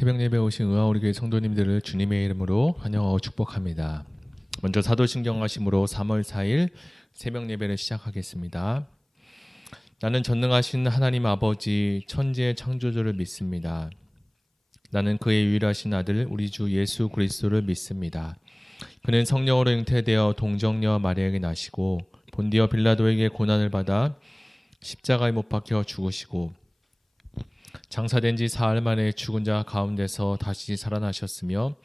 새벽 예배 오신 의아우리 교회 성도님들을 주님의 이름으로 환영하고 축복합니다. 먼저 사도신경 하심으로 3월 4일 새벽 예배를 시작하겠습니다. 나는 전능하신 하나님 아버지 천지의 창조주를 믿습니다. 나는 그의 유일하신 아들 우리 주 예수 그리스도를 믿습니다. 그는 성령으로 잉태되어 동정녀 마리아에게 나시고 본디어 빌라도에게 고난을 받아 십자가에 못 박혀 죽으시고 장사된 지 사흘 만에 죽은 자 가운데서 다시 살아나셨으며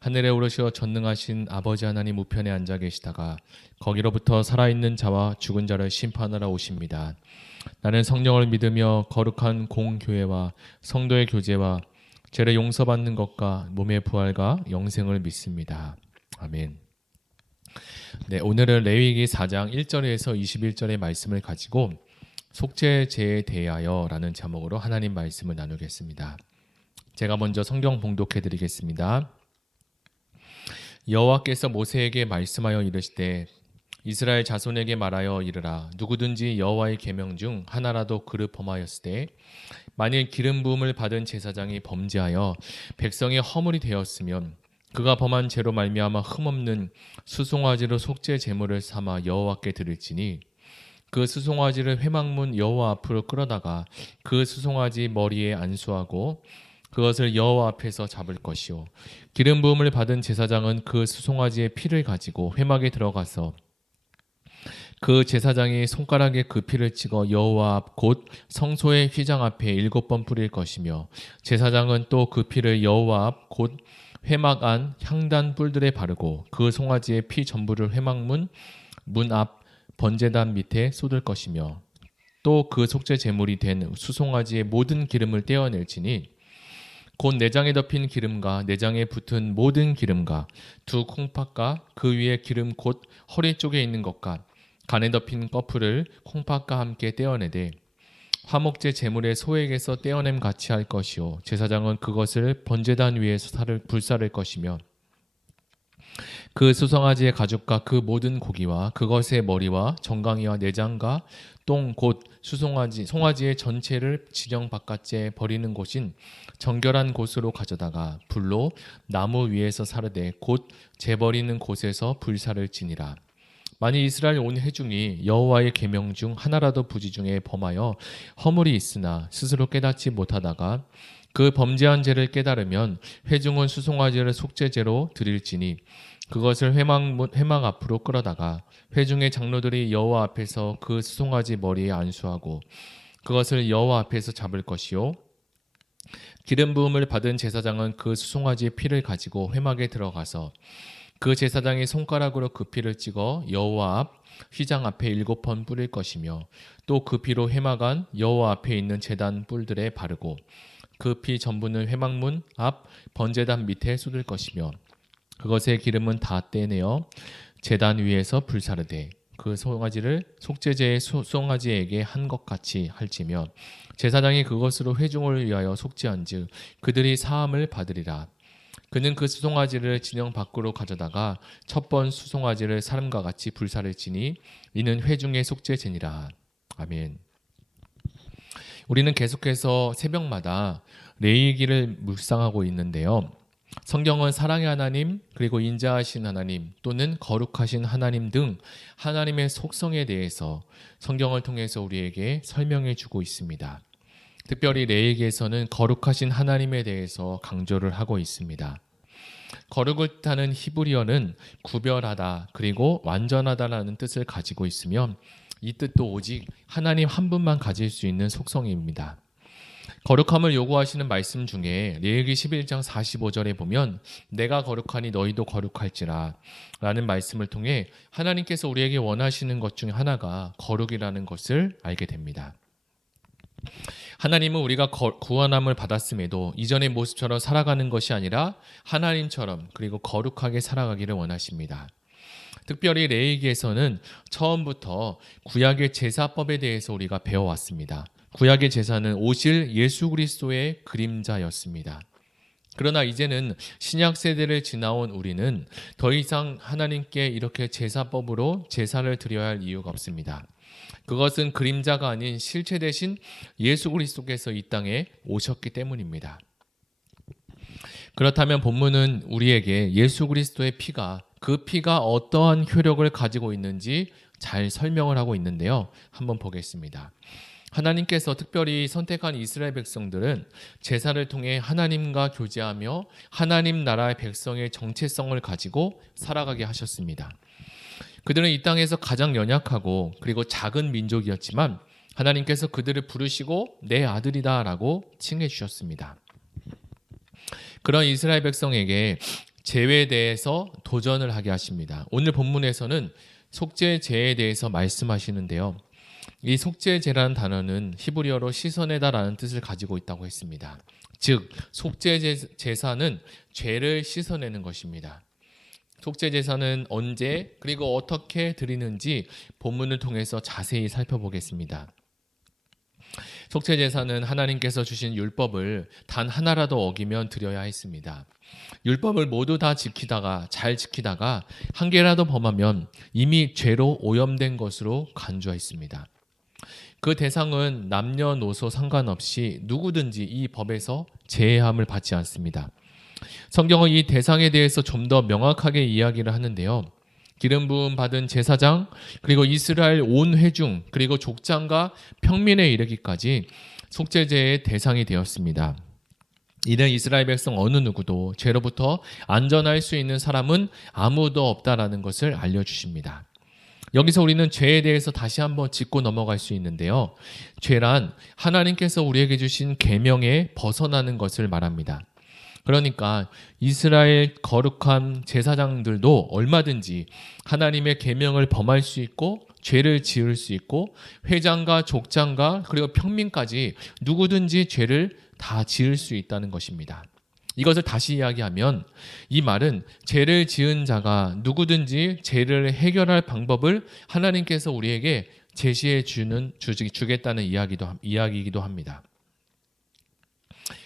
하늘에 오르시어 전능하신 아버지 하나님 우편에 앉아 계시다가 거기로부터 살아있는 자와 죽은 자를 심판하러 오십니다. 나는 성령을 믿으며 거룩한 공교회와 성도의 교제와 죄를 용서받는 것과 몸의 부활과 영생을 믿습니다. 아멘. 네, 오늘은 레위기 4장 1절에서 21절의 말씀을 가지고 속죄제에 대하여 라는 제목으로 하나님 말씀을 나누겠습니다. 제가 먼저 성경 봉독해 드리겠습니다. 여호와께서 모세에게 말씀하여 이르시되 이스라엘 자손에게 말하여 이르라. 누구든지 여호와의 계명 중 하나라도 그릇 범하였으되 만일 기름 부음을 받은 제사장이 범죄하여 백성의 허물이 되었으면 그가 범한 죄로 말미암아 흠없는 수송아지로 속죄 제물을 삼아 여호와께 드릴지니 그 수송아지를 회막문 여호와 앞으로 끌어다가 그 수송아지 머리에 안수하고 그것을 여호와 앞에서 잡을 것이요 기름 부음을 받은 제사장은 그 수송아지의 피를 가지고 회막에 들어가서 그 제사장이 손가락에 그 피를 찍어 여호와 앞 곧 성소의 휘장 앞에 7번 뿌릴 것이며 제사장은 또 그 피를 여호와 앞 곧 회막 안 향단 뿔들에 바르고 그 송아지의 피 전부를 회막문 문 앞 번제단 밑에 쏟을 것이며 또 그 속죄 제물이 된 수송아지의 모든 기름을 떼어낼지니 곧 내장에 덮인 기름과 내장에 붙은 모든 기름과 두 콩팥과 그 위에 기름 곧 허리 쪽에 있는 것과 간에 덮인 꺼풀을 콩팥과 함께 떼어내되 화목제 제물의 소액에서 떼어냄 같이 할 것이요 제사장은 그것을 번제단 위에서 불사를 것이며 그 수송아지의 가죽과 그 모든 고기와 그것의 머리와 정강이와 내장과 똥 곧 송아지의 전체를 지령 바깥에 버리는 곳인 정결한 곳으로 가져다가 불로 나무 위에서 사르되 곧 재버리는 곳에서 불사를 지니라. 만일 이스라엘 온 회중이 여호와의 계명 중 하나라도 부지 중에 범하여 허물이 있으나 스스로 깨닫지 못하다가 그 범죄한 죄를 깨달으면 회중은 수송아지를 속죄제로 드릴지니 그것을 회막 앞으로 끌어다가 회중의 장로들이 여호와 앞에서 그 수송아지 머리에 안수하고 그것을 여호와 앞에서 잡을 것이요 기름 부음을 받은 제사장은 그 수송아지의 피를 가지고 회막에 들어가서 그 제사장이 손가락으로 그 피를 찍어 여호와 앞 휘장 앞에 7번 뿌릴 것이며 또 그 피로 회막 안 여호와 앞에 있는 제단 뿔들에 바르고 그 피 전부는 회막문 앞 번제단 밑에 쏟을 것이며 그것의 기름은 다 떼내어 제단 위에서 불사르되 그 송아지를 속죄제의 송아지에게 한 것 같이 할지며 제사장이 그것으로 회중을 위하여 속죄한즉 그들이 사함을 받으리라. 그는 그 수송아지를 진영 밖으로 가져다가 첫 번 수송아지를 사람과 같이 불사를 지니 이는 회중의 속죄제니라. 아멘. 우리는 계속해서 새벽마다 레위기를 묵상하고 있는데요. 성경은 사랑의 하나님, 그리고 인자하신 하나님 또는 거룩하신 하나님 등 하나님의 속성에 대해서 성경을 통해서 우리에게 설명해 주고 있습니다. 특별히 레위기에서는 거룩하신 하나님에 대해서 강조를 하고 있습니다. 거룩을 뜻하는 히브리어는 구별하다 그리고 완전하다라는 뜻을 가지고 있으며 이 뜻도 오직 하나님 한 분만 가질 수 있는 속성입니다. 거룩함을 요구하시는 말씀 중에 레위기 11장 45절에 보면 내가 거룩하니 너희도 거룩할지라 라는 말씀을 통해 하나님께서 우리에게 원하시는 것 중 하나가 거룩이라는 것을 알게 됩니다. 하나님은 우리가 구원함을 받았음에도 이전의 모습처럼 살아가는 것이 아니라 하나님처럼 그리고 거룩하게 살아가기를 원하십니다. 특별히 레위기에서는 처음부터 구약의 제사법에 대해서 우리가 배워왔습니다. 구약의 제사는 오실 예수 그리스도의 그림자였습니다. 그러나 이제는 신약 세대를 지나온 우리는 더 이상 하나님께 이렇게 제사법으로 제사를 드려야 할 이유가 없습니다. 그것은 그림자가 아닌 실체 대신 예수 그리스도께서 이 땅에 오셨기 때문입니다. 그렇다면 본문은 우리에게 예수 그리스도의 피가 그 피가 어떠한 효력을 가지고 있는지 잘 설명을 하고 있는데요. 한번 보겠습니다. 하나님께서 특별히 선택한 이스라엘 백성들은 제사를 통해 하나님과 교제하며 하나님 나라의 백성의 정체성을 가지고 살아가게 하셨습니다. 그들은 이 땅에서 가장 연약하고 그리고 작은 민족이었지만 하나님께서 그들을 부르시고 내 아들이다 라고 칭해 주셨습니다. 그런 이스라엘 백성에게 제회에 대해서 도전을 하게 하십니다. 오늘 본문에서는 속죄제에 대해서 말씀하시는데요. 이 속죄제라는 단어는 히브리어로 씻어내다라는 뜻을 가지고 있다고 했습니다. 즉 속죄제사는 죄를 씻어내는 것입니다. 속죄제사는 언제 그리고 어떻게 드리는지 본문을 통해서 자세히 살펴보겠습니다. 속죄제사는 하나님께서 주신 율법을 단 하나라도 어기면 드려야 했습니다. 율법을 모두 다 잘 지키다가 한 개라도 범하면 이미 죄로 오염된 것으로 간주했습니다. 그 대상은 남녀노소 상관없이 누구든지 이 법에서 제해함을 받지 않습니다. 성경은 이 대상에 대해서 좀 더 명확하게 이야기를 하는데요. 기름 부음 받은 제사장, 그리고 이스라엘 온 회중, 그리고 족장과 평민에 이르기까지 속죄제의 대상이 되었습니다. 이는 이스라엘 백성 어느 누구도 죄로부터 안전할 수 있는 사람은 아무도 없다라는 것을 알려주십니다. 여기서 우리는 죄에 대해서 다시 한번 짚고 넘어갈 수 있는데요. 죄란 하나님께서 우리에게 주신 계명에 벗어나는 것을 말합니다. 그러니까 이스라엘 거룩한 제사장들도 얼마든지 하나님의 계명을 범할 수 있고 죄를 지을 수 있고 회장과 족장과 그리고 평민까지 누구든지 죄를 다 지을 수 있다는 것입니다. 이것을 다시 이야기하면 이 말은 죄를 지은 자가 누구든지 죄를 해결할 방법을 하나님께서 우리에게 제시해 주겠다는 이야기이기도 합니다.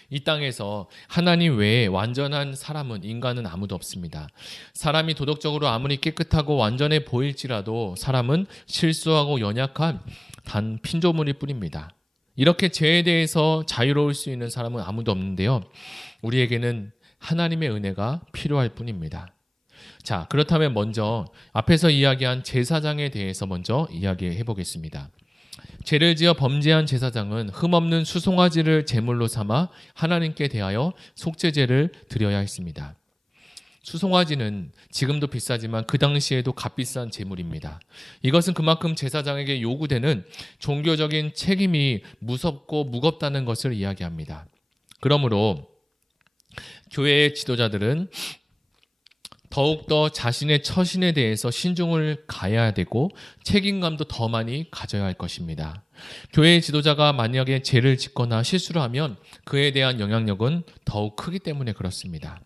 이 땅에서 하나님 외에 완전한 사람은 인간은 아무도 없습니다. 사람이 도덕적으로 아무리 깨끗하고 완전해 보일지라도 사람은 실수하고 연약한 단 핀조물일 뿐입니다. 이렇게 죄에 대해서 자유로울 수 있는 사람은 아무도 없는데요. 우리에게는 하나님의 은혜가 필요할 뿐입니다. 자, 그렇다면 먼저 앞에서 이야기한 제사장에 대해서 먼저 이야기해 보겠습니다. 죄를 지어 범죄한 제사장은 흠없는 수송아지를 제물로 삼아 하나님께 대하여 속죄제를 드려야 했습니다. 수송아지는 지금도 비싸지만 그 당시에도 값비싼 제물입니다. 이것은 그만큼 제사장에게 요구되는 종교적인 책임이 무섭고 무겁다는 것을 이야기합니다. 그러므로 교회의 지도자들은 더욱더 자신의 처신에 대해서 신중을 가해야 되고 책임감도 더 많이 가져야 할 것입니다. 교회의 지도자가 만약에 죄를 짓거나 실수를 하면 그에 대한 영향력은 더욱 크기 때문에 그렇습니다.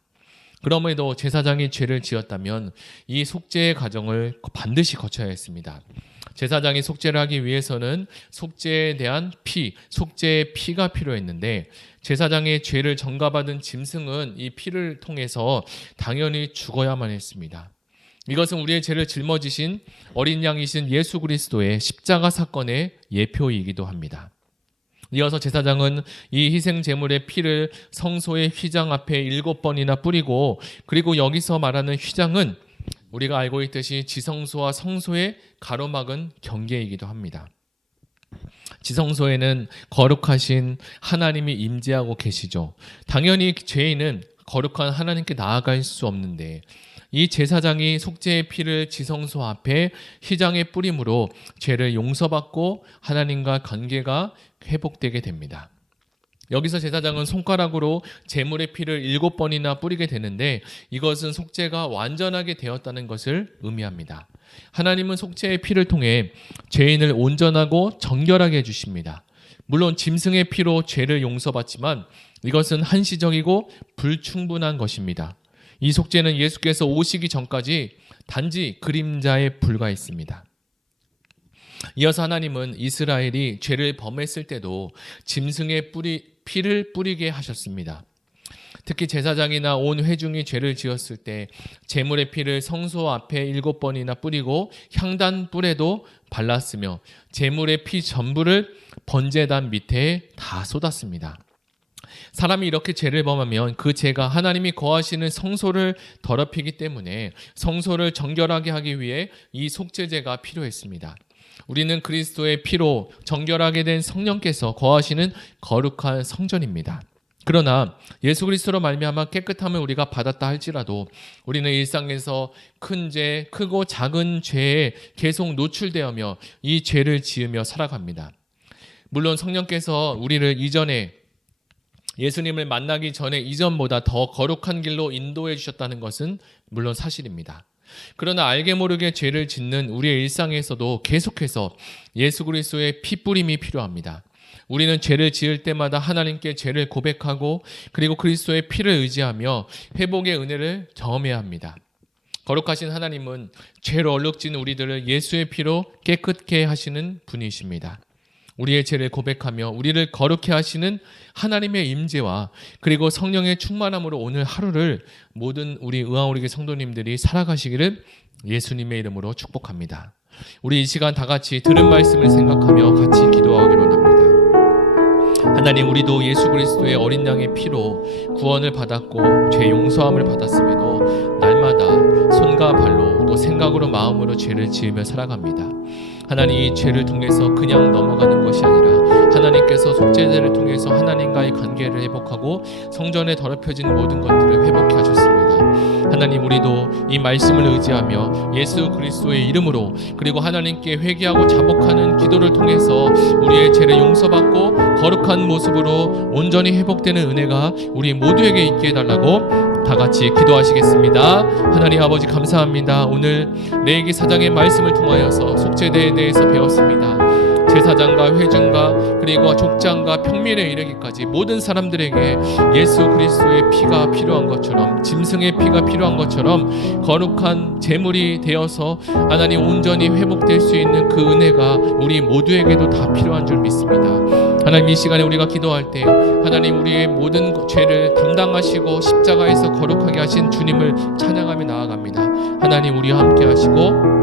그럼에도 제사장이 죄를 지었다면 이 속죄의 과정을 반드시 거쳐야 했습니다. 제사장이 속죄를 하기 위해서는 속죄에 대한 속죄의 피가 필요했는데 제사장의 죄를 전가받은 짐승은 이 피를 통해서 당연히 죽어야만 했습니다. 이것은 우리의 죄를 짊어지신 어린 양이신 예수 그리스도의 십자가 사건의 예표이기도 합니다. 이어서 제사장은 이 희생 제물의 피를 성소의 휘장 앞에 7번이나 뿌리고 그리고 여기서 말하는 휘장은 우리가 알고 있듯이 지성소와 성소의 가로막은 경계이기도 합니다. 지성소에는 거룩하신 하나님이 임재하고 계시죠. 당연히 죄인은 거룩한 하나님께 나아갈 수 없는데 이 제사장이 속죄의 피를 지성소 앞에 휘장에 뿌림으로 죄를 용서받고 하나님과 관계가 회복되게 됩니다. 여기서 제사장은 손가락으로 제물의 피를 7번이나 뿌리게 되는데 이것은 속죄가 완전하게 되었다는 것을 의미합니다. 하나님은 속죄의 피를 통해 죄인을 온전하고 정결하게 해주십니다. 물론 짐승의 피로 죄를 용서받지만 이것은 한시적이고 불충분한 것입니다. 이 속죄는 예수께서 오시기 전까지 단지 그림자에 불과했습니다. 이어서 하나님은 이스라엘이 죄를 범했을 때도 짐승의 피를 뿌리게 하셨습니다. 특히 제사장이나 온 회중이 죄를 지었을 때 제물의 피를 성소 앞에 7번이나 뿌리고 향단 뿔에도 발랐으며 제물의 피 전부를 번제단 밑에 다 쏟았습니다. 사람이 이렇게 죄를 범하면 그 죄가 하나님이 거하시는 성소를 더럽히기 때문에 성소를 정결하게 하기 위해 이 속죄제가 필요했습니다. 우리는 그리스도의 피로 정결하게 된 성령께서 거하시는 거룩한 성전입니다. 그러나 예수 그리스도로 말미암아 깨끗함을 우리가 받았다 할지라도 우리는 일상에서 큰 죄, 크고 작은 죄에 계속 노출되어며 이 죄를 지으며 살아갑니다. 물론 성령께서 우리를 이전에 예수님을 만나기 전에 이전보다 더 거룩한 길로 인도해 주셨다는 것은 물론 사실입니다. 그러나 알게 모르게 죄를 짓는 우리의 일상에서도 계속해서 예수 그리스도의 피뿌림이 필요합니다. 우리는 죄를 지을 때마다 하나님께 죄를 고백하고 그리고 그리스도의 피를 의지하며 회복의 은혜를 경험해야 합니다. 거룩하신 하나님은 죄로 얼룩진 우리들을 예수의 피로 깨끗게 하시는 분이십니다. 우리의 죄를 고백하며 우리를 거룩해 하시는 하나님의 임재와 그리고 성령의 충만함으로 오늘 하루를 모든 우리 의아오리게 성도님들이 살아가시기를 예수님의 이름으로 축복합니다. 우리 이 시간 다 같이 들은 말씀을 생각하며 같이 기도하기로 합니다. 하나님, 우리도 예수 그리스도의 어린 양의 피로 구원을 받았고 죄 용서함을 받았음에도 날마다 손과 발로 또 생각으로 마음으로 죄를 지으며 살아갑니다. 하나님, 이 죄를 통해서 그냥 넘어가는 것이 아니라 하나님께서 속죄제를 통해서 하나님과의 관계를 회복하고 성전에 더럽혀진 모든 것들을 회복해 하셨습니다. 하나님, 우리도 이 말씀을 의지하며 예수 그리스도의 이름으로 그리고 하나님께 회개하고 자복하는 기도를 통해서 우리의 죄를 용서받고 거룩한 모습으로 온전히 회복되는 은혜가 우리 모두에게 있게 해달라고 다 같이 기도하시겠습니다. 하나님 아버지, 감사합니다. 오늘 레위기 4장의 말씀을 통하여서 속죄제에 대해서 배웠습니다. 제사장과 회중과 그리고 족장과 평민에 이르기까지 모든 사람들에게 예수 그리스도의 피가 필요한 것처럼, 짐승의 피가 필요한 것처럼 거룩한 제물이 되어서 하나님 온전히 회복될 수 있는 그 은혜가 우리 모두에게도 다 필요한 줄 믿습니다. 하나님, 이 시간에 우리가 기도할 때 하나님 우리의 모든 죄를 담당하시고 십자가에서 거룩하게 하신 주님을 찬양하며 나아갑니다. 하나님, 우리와 함께 하시고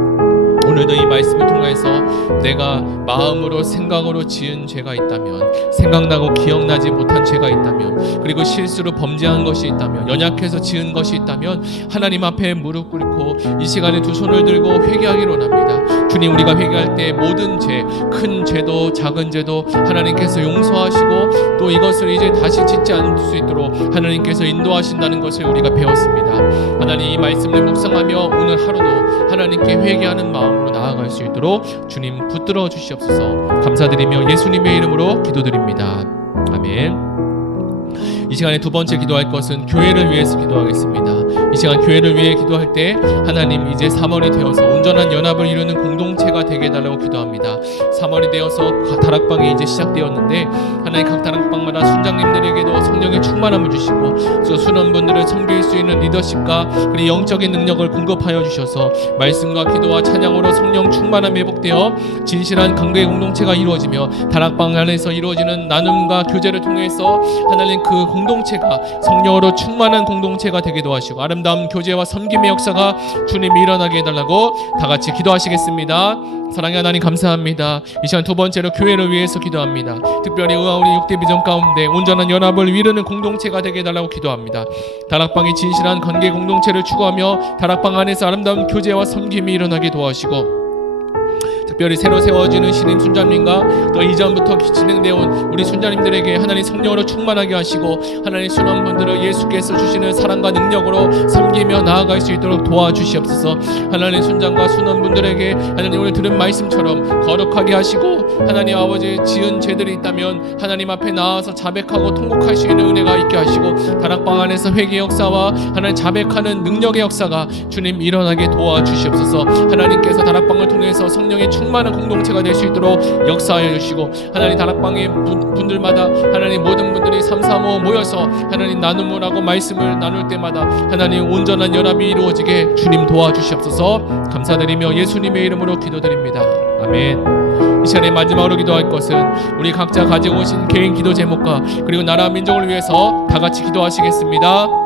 오늘도 이 말씀을 통해서 내가 마음으로 생각으로 지은 죄가 있다면, 생각나고 기억나지 못한 죄가 있다면, 그리고 실수로 범죄한 것이 있다면, 연약해서 지은 것이 있다면 하나님 앞에 무릎 꿇고 이 시간에 두 손을 들고 회개하기로 합니다. 주님, 우리가 회개할 때 모든 죄, 큰 죄도 작은 죄도 하나님께서 용서하시고 또 이것을 이제 다시 짓지 않을 수 있도록 하나님께서 인도하신다는 것을 우리가 배웠습니다. 하나님, 이 말씀을 묵상하며 오늘 하루도 하나님께 회개하는 마음으로 나아갈 수 있도록 주님 붙들어 주시옵소서. 감사드리며 예수님의 이름으로 기도드립니다. 아멘. 이 시간에 두 번째 기도할 것은 교회를 위해서 기도하겠습니다. 이 시간 교회를 위해 기도할 때 하나님, 이제 3월이 되어서 온전한 연합을 이루는 공동체가 되게 해달라고 기도합니다. 3월이 되어서 다락방이 이제 시작되었는데 하나님, 각 다락방마다 순장님들에게도 성령의 충만함을 주시고 또 순원분들을 섬길 수 있는 리더십과 그리고 영적인 능력을 공급하여 주셔서 말씀과 기도와 찬양으로 성령 충만함이 회복되어 진실한 관계 공동체가 이루어지며 다락방 안에서 이루어지는 나눔과 교제를 통해서 하나님 그 공동체가 성령으로 충만한 공동체가 되게 도와주시고 아름다운 교제와 섬김의 역사가 주님이 일어나게 해달라고 다 같이 기도하시겠습니다. 사랑의 하나님, 감사합니다. 이 시간 두 번째로 교회를 위해서 기도합니다. 특별히 의아우리 6대 비전 가운데 온전한 연합을 이루는 공동체가 되게 해달라고 기도합니다. 다락방의 진실한 관계 공동체를 추구하며 다락방 안에서 아름다운 교제와 섬김이 일어나게 도와주시고 특별히 새로 세워지는 신임 순장님과 또 이전부터 진행되어온 우리 순장님들에게 하나님 성령으로 충만하게 하시고 하나님 순원분들을 예수께서 주시는 사랑과 능력으로 섬기며 나아갈 수 있도록 도와주시옵소서. 하나님 순장과 순원분들에게 하나님 오늘 들은 말씀처럼 거룩하게 하시고 하나님 아버지 지은 죄들이 있다면 하나님 앞에 나와서 자백하고 통곡할 수 있는 은혜가 있게 하시고 다락방 안에서 회개 역사와 하나님 자백하는 능력의 역사가 주님 일어나게 도와주시옵소서. 하나님께서 다락방을 통해서 성령의 충만한 공동체가 될 수 있도록 역사하여 주시고 하나님 다락방의 분들마다 하나님 모든 분들이 335 모여서 하나님 나눔을 하고 말씀을 나눌 때마다 하나님 온전한 연합이 이루어지게 주님 도와주시옵소서. 감사드리며 예수님의 이름으로 기도드립니다. 아멘. 이 시간에 마지막으로 기도할 것은 우리 각자 가지고 오신 개인 기도 제목과 그리고 나라 민족을 위해서 다 같이 기도하시겠습니다.